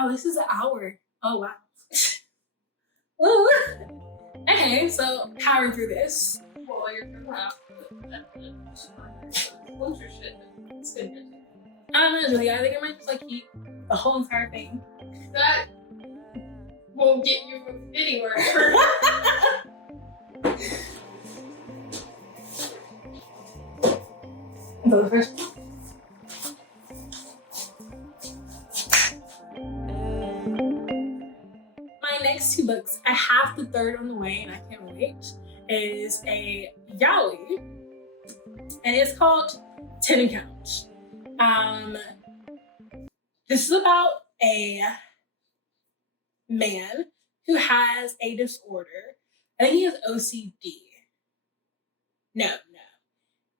Oh, this is an hour. Oh, wow. Woo. Okay, so powering through this. Well, you're gonna have to. Once your shit, it's gonna get I don't know, Julia. I think I might just like eat the whole entire thing. that won't get you anywhere. Go the first one. My next two books, I have the third on the way and I can't wait, is a yaoi, and it's called Ten and Count. This is about a man who has a disorder. I think he has OCD. No.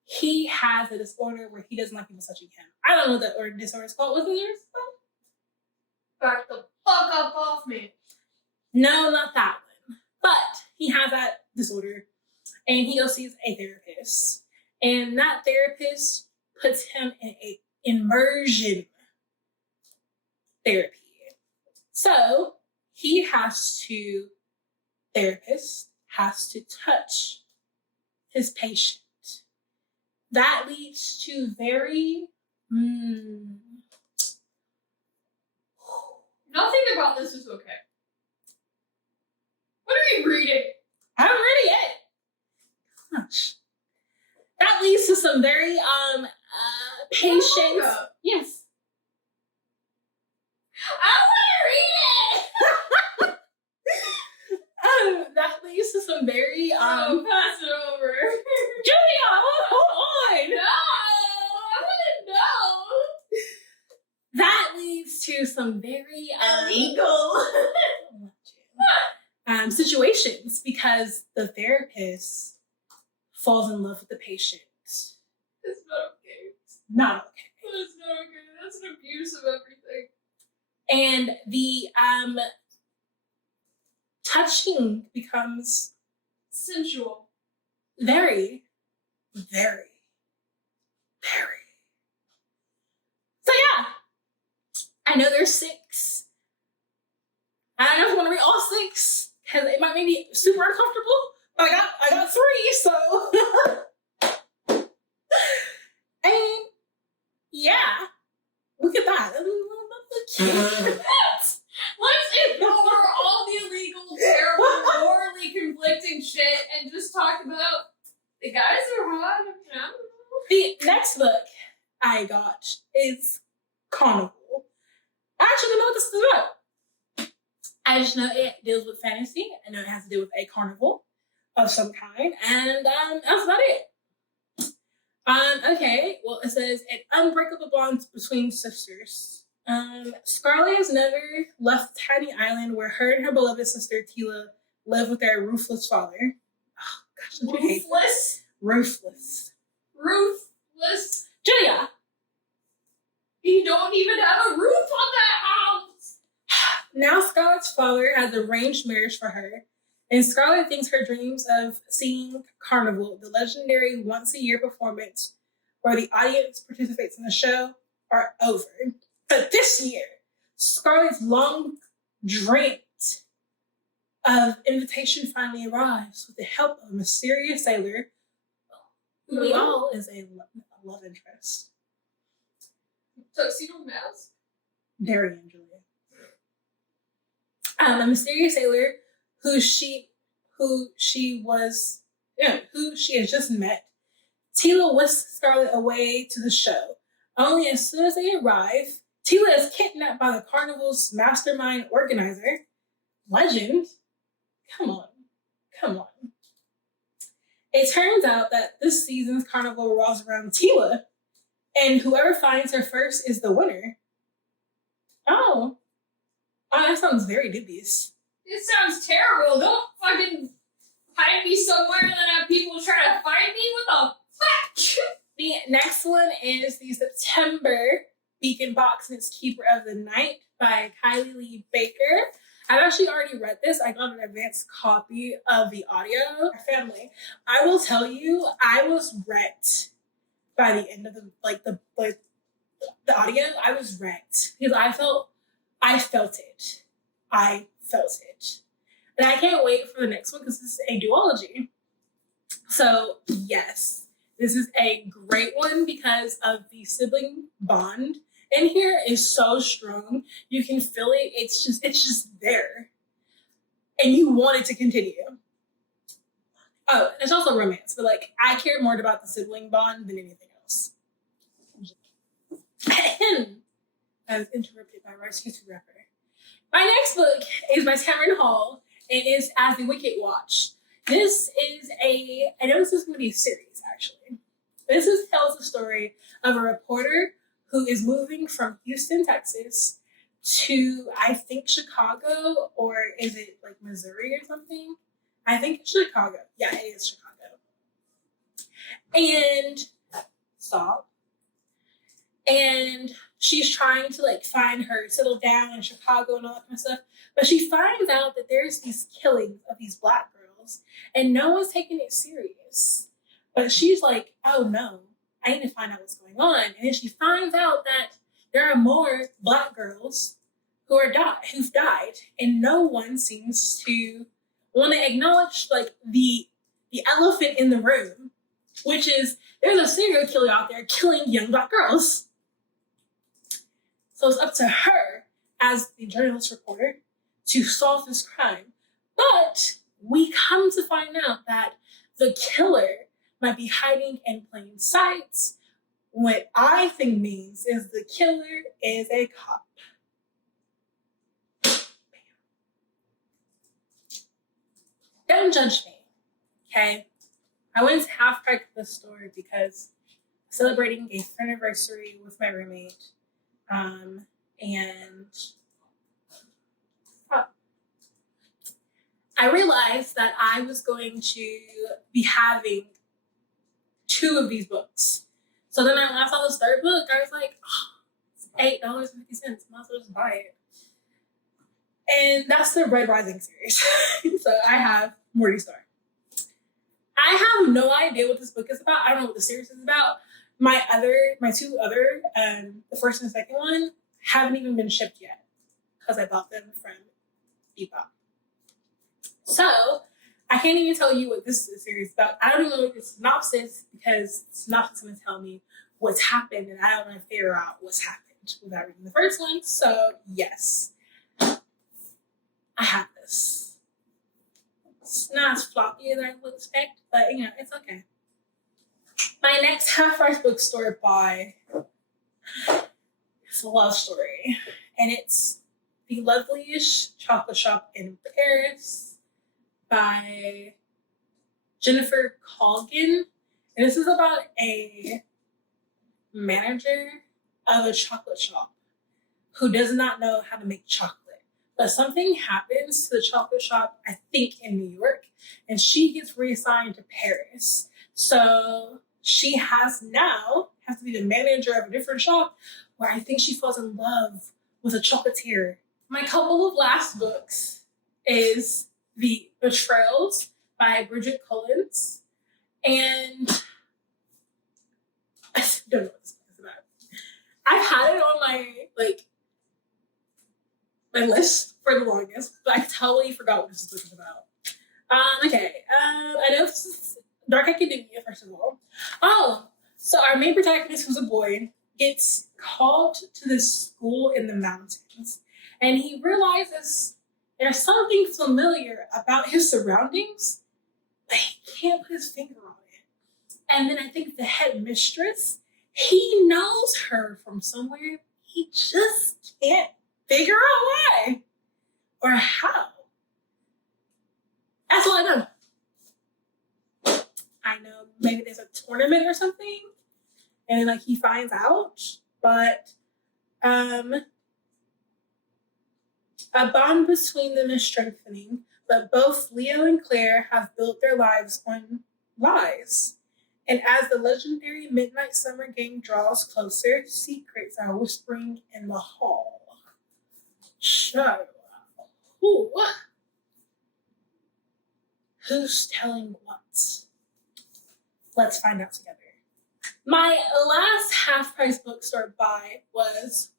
He has a disorder where he doesn't like people touching him. I don't know what that disorder is called. What's the disorder called? Back the fuck up off me. No, not that one. But he has that disorder, and he goes sees a therapist. And that therapist puts him in a immersion therapy. So therapist has to touch his patient. That leads to very, Nothing about this is okay. What are you reading? I haven't read it yet. Gosh. That leads to some very, patient. Yes. I want to read it! That leads to some very, pass it over. Julia, hold on. No! I want to know! That leads to some very, illegal situations because the therapist falls in love with the patient. It's not okay. Not okay. That's not okay. That's an abuse of everything. And the touching becomes sensual. Very, very, very. So yeah, I know there's 6. I don't know if I want to read all 6 because it might make me super uncomfortable. But I got 3, so. And yeah, look at that. Let's ignore all the illegal, terrible, morally conflicting shit and just talk about the guys are hot. You know? The next book I got is Carnival. I actually don't know what this is about. I just know it deals with fantasy. I know it has to do with a carnival of some kind, and that's about it. Okay, well, it says an unbreakable bond between sisters. Scarlett has never left the tiny island where her and her beloved sister Tila live with their ruthless father. Oh, gosh, Ruthless? Ruthless. Ruthless? Julia! You don't even have a roof on that house! Now Scarlett's father has arranged marriage for her, and Scarlett thinks her dreams of seeing Carnival, the legendary once-a-year performance where the audience participates in the show, are over. But this year, Scarlett's long dreamt of invitation finally arrives with the help of a mysterious sailor who we all is a love interest. Tuxedo Mask? Darian, Julia. A mysterious sailor who she has just met. Tila whisks Scarlett away to the show. Only as soon as they arrive, Tila is kidnapped by the carnival's mastermind organizer, Legend. Come on. It turns out that this season's carnival revolves around Tila, and whoever finds her first is the winner. Oh, that sounds very dubious. It sounds terrible. Don't fucking hide me somewhere and then have people try to find me. What the fuck? The next one is the September Beacon Box, and it's Keeper of the Night by Kylie Lee Baker. I've actually already read this. I got an advanced copy of the audio. Our family. I will tell you, I was wrecked by the end of the audio. I was wrecked because I felt I felt it. I felt it. And I can't wait for the next one because this is a duology. So, yes, this is a great one because of the sibling bond in here is so strong. You can feel it. It's just there. And you want it to continue. Oh, there's also romance, but like I care more about the sibling bond than anything else. I was interrupted by Rice Krispie Wrapper. My next book is by Tamron Hall. It is As the Wicked Watch. This is I know this is going to be a series, actually. This tells the story of a reporter who is moving from Houston, Texas to, I think, Chicago, or is it like Missouri or something? I think it's Chicago. Yeah, it is Chicago. And stop. And she's trying to like find her, settle down in Chicago and all that kind of stuff. But she finds out that there's these killings of these Black girls and no one's taking it serious. But she's like, oh no, I need to find out what's going on. And then she finds out that there are more Black girls who've died, and no one seems to want to acknowledge like the elephant in the room, which is there's a serial killer out there killing young Black girls. So it's up to her as the journalist reporter to solve this crime. But we come to find out that the killer might be hiding in plain sight. What I think means is the killer is a cop. Don't judge me, okay? I went to half price at the store because I'm celebrating a 5th anniversary with my roommate. And I realized that I was going to be having 2 of these books. So then when I saw this 3rd book, I was like, oh, it's $8.50. Might as well just buy it. And that's the Red Rising series. So I have Morty Star. I have no idea what this book is about. I don't know what the series is about. My 2 other, the first and the second one, haven't even been shipped yet because I bought them from Depop. So I can't even tell you what this series is about. I don't even know what the synopsis because the synopsis is going to tell me what's happened, and I don't want to figure out what's happened without reading the first one. So yes, I have this. It's not as floppy as I would expect, but it's okay. My next half-price bookstore buy is a love story, and it's The Loveliest Chocolate Shop in Paris by Jennifer Colgan. And this is about a manager of a chocolate shop who does not know how to make chocolate. But something happens to the chocolate shop, I think in New York, and she gets reassigned to Paris. So she has to be the manager of a different shop where I think she falls in love with a chocolatier. My couple of last books is The Betrayals by Bridget Collins. And I don't know what this book is about. I've had it on my my list for the longest, but I totally forgot what this book is about. I know this is Dark Academia, first of all. Oh, so our main protagonist, who's a boy, gets called to this school in the mountains, and he realizes there's something familiar about his surroundings, but he can't put his finger on it. And then I think the headmistress, he knows her from somewhere. He just can't figure out why or how. That's all I know. I know maybe there's a tournament or something, and then he finds out, but a bond between them is strengthening, but both Leo and Claire have built their lives on lies. And as the legendary Midnight Summer game draws closer, secrets are whispering in the hall. So, who's telling what? Let's find out together. My last half-price bookstore buy was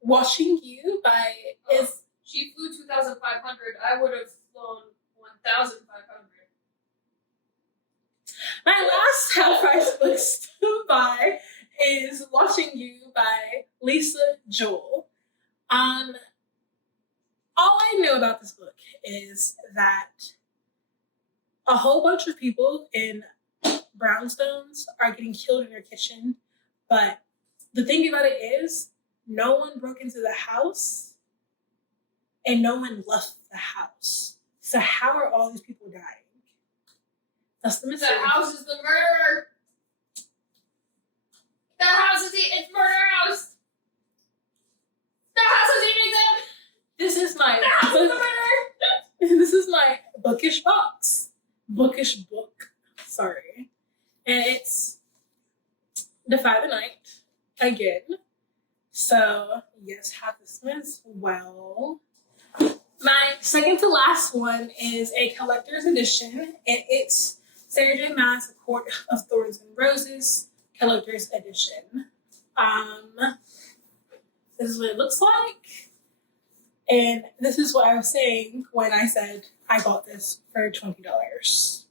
Watching You by is She flew 2,500. I would have flown 1,500. my last half price books to buy is Watching You by Lisa Joel. All I know about this book is that a whole bunch of people in brownstones are getting killed in their kitchen, but the thing about it is no one broke into the house and no one left the house. So how are all these people dying? That's the mystery. The house is the murderer. The house is it's murder house. The house is eating them. This is my The house is the murderer. this is my bookish box. Bookish book. Sorry. And it's Defy the Night again. So yes, have this one as well. My second to last one is a collector's edition, and it's Sarah J. Maas, A Court of Thorns and Roses, collector's edition. This is what it looks like. And this is what I was saying when I said I bought this for $20 because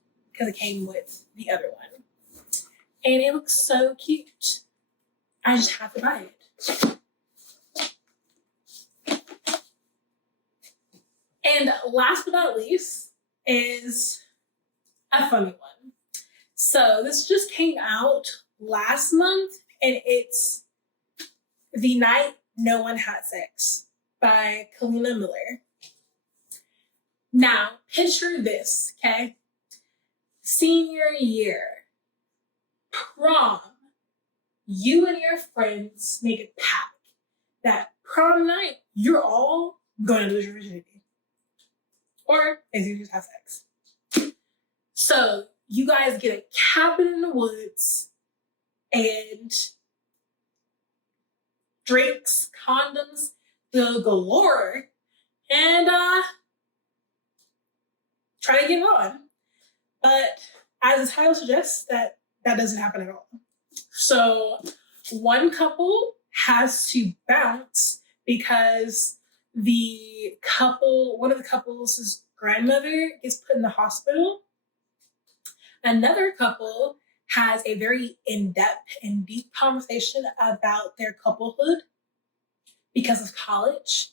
it came with the other one. And it looks so cute. I just have to buy it. And last but not least is a funny one. So this just came out last month, and it's The Night No One Had Sex by Kalina Miller. Now, picture this, okay? Senior year, prom. You and your friends make a pact that prom night, you're all going to lose your virginity. Or as you just have sex. So you guys get a cabin in the woods and drinks, condoms, the galore, and try to get it on. But as the title suggests, that doesn't happen at all. So one couple has to bounce because one of the couple's grandmother gets put in the hospital. Another couple has a very in-depth and deep conversation about their couplehood because of college.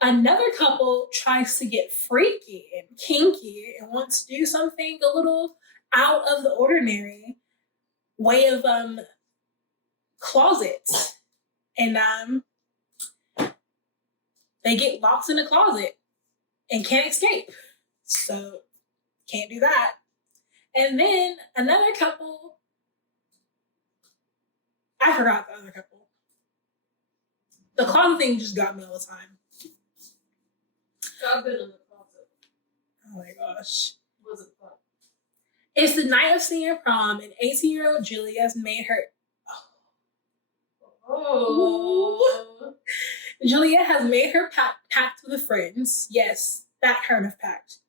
Another couple tries to get freaky and kinky and wants to do something a little out of the ordinary way of closets. And they get locked in a closet and can't escape. So can't do that. And then another couple, I forgot the other couple. The closet thing just got me all the time. I've been in the closet. Oh my gosh. It wasn't fun. It's the night of senior prom, and 18-year-old Julia has made her... Oh. Julia has made her pact with her friends. Yes, that kind of pact.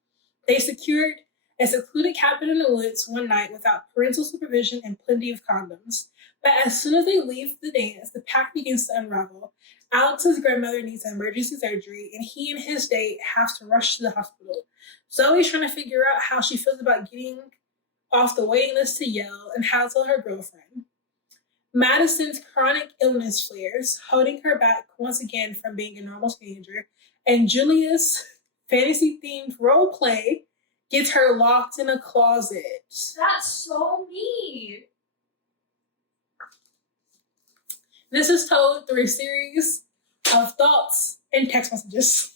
They secured a secluded cabin in the woods one night without parental supervision and plenty of condoms. But as soon as they leave the dance, the pact begins to unravel. Alex's grandmother needs emergency surgery, and he and his date have to rush to the hospital. Zoe's trying to figure out how she feels about getting off the waiting list to Yale and how to tell her girlfriend. Madison's chronic illness flares, holding her back once again from being a normal teenager, and Julia's fantasy-themed role play gets her locked in a closet. That's so mean. This is told through a series of thoughts and text messages.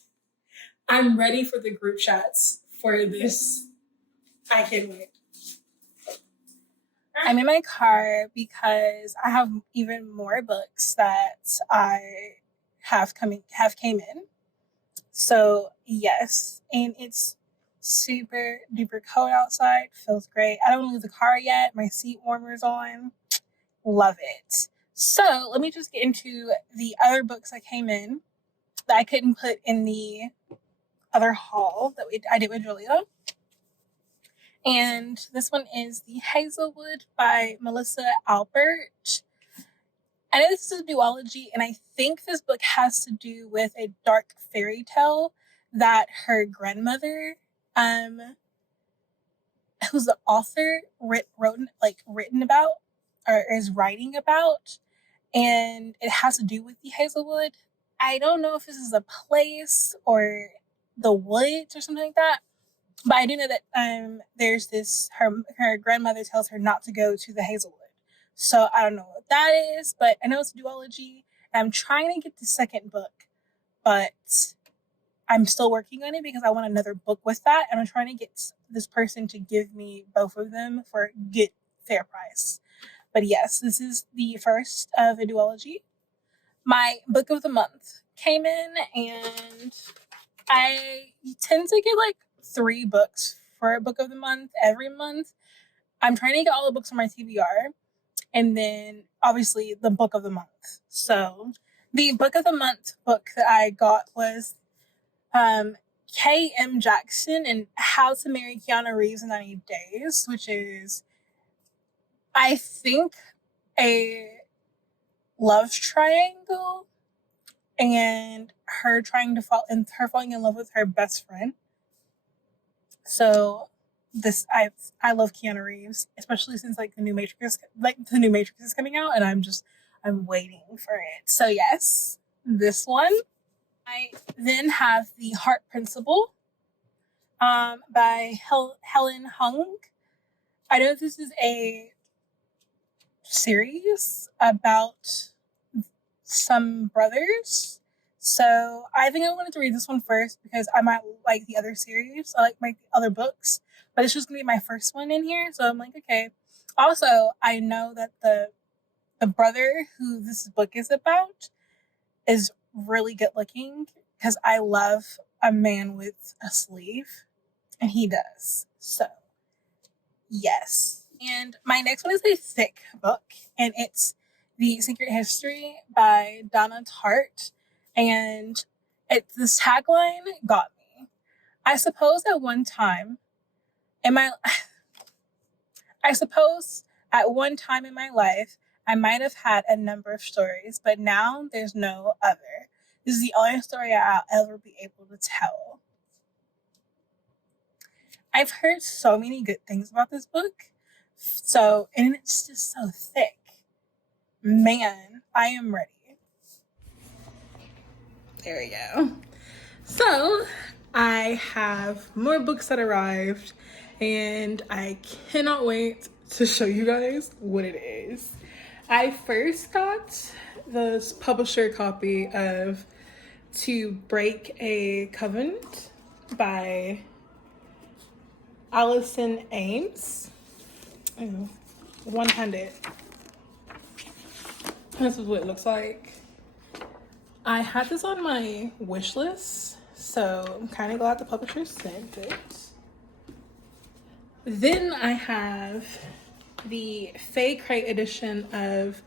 I'm ready for the group chats for this. I can't wait. I'm in my car because I have even more books that I have came in. So yes, and it's super duper cold outside. Feels great. I don't want to leave the car yet. My seat warmer's on. Love it. So let me just get into the other books I came in that I couldn't put in the other haul that I did with Julia. And this one is The Hazelwood by Melissa Albert. I know this is a duology, and I think this book has to do with a dark fairy tale that her grandmother, who's the author, written about or is writing about, and it has to do with the Hazelwood. I don't know if this is a place or the woods or something like that, but I do know that there's this her grandmother tells her not to go to the Hazelwood. So I don't know what that is, but I know it's a duology. And I'm trying to get the second book, but I'm still working on it because I want another book with that, and I'm trying to get this person to give me both of them for a good fair price. But yes, this is the first of a duology. My book of the month came in, and I tend to get like 3 books for a book of the month every month. I'm trying to get all the books on my TBR, and then obviously the book of the month. So the book of the month book that I got was K.M. Jackson and How to Marry Keanu Reeves in 90 Days, which is, I think, a love triangle, and her falling in love with her best friend. So I love Keanu Reeves, especially since the new Matrix is coming out, and I'm waiting for it. So yes, this one. I then have The Heart Principle by Helen Hung. I know this is a series about some brothers. So I think I wanted to read this one first because I might like the other series. I like my other books, but it's just going to be my first one in here. So I'm like, okay. Also, I know that the brother who this book is about is really good looking because I love a man with a sleeve, and he does. So yes. And my next one is a thick book, and it's The Secret History by Donna Tartt. And this tagline got me. I suppose at one time in my life, I might have had a number of stories, but now there's no other. This is the only story I'll ever be able to tell. I've heard so many good things about this book. And it's just so thick. Man, I am ready. There we go. So, I have more books that arrived, and I cannot wait to show you guys what it is. I first got this publisher copy of To Break a Covenant by Allison Ames. One-handed. This is what it looks like. I had this on my wish list, so I'm kind of glad the publisher sent it. Then I have the Faye Crate edition of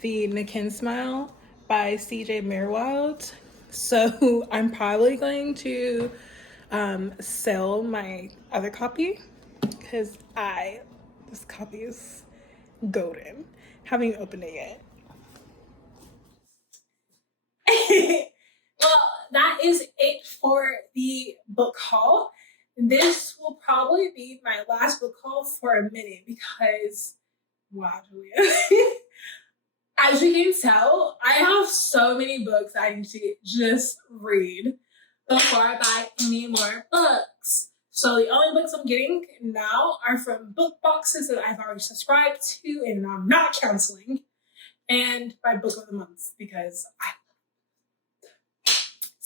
The Nikin Smile by C.J. Meerwild. So I'm probably going to sell my other copy because this copy is golden. Haven't opened it yet. Well, that is it for the book haul. This will probably be my last book haul for a minute because, wow, Julia. As you can tell, I have so many books I need to just read before I buy any more books. So the only books I'm getting now are from book boxes that I've already subscribed to and I'm not canceling, and by book of the month because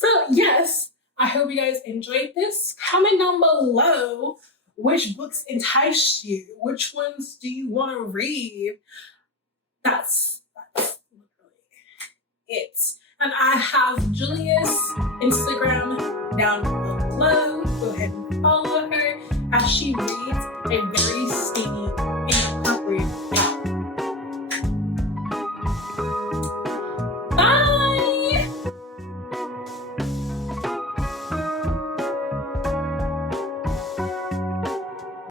So yes, I hope you guys enjoyed this. Comment down below which books enticed you. Which ones do you want to read? That's literally it. And I have Julia's Instagram down below. Go ahead and follow her as she reads a very steamy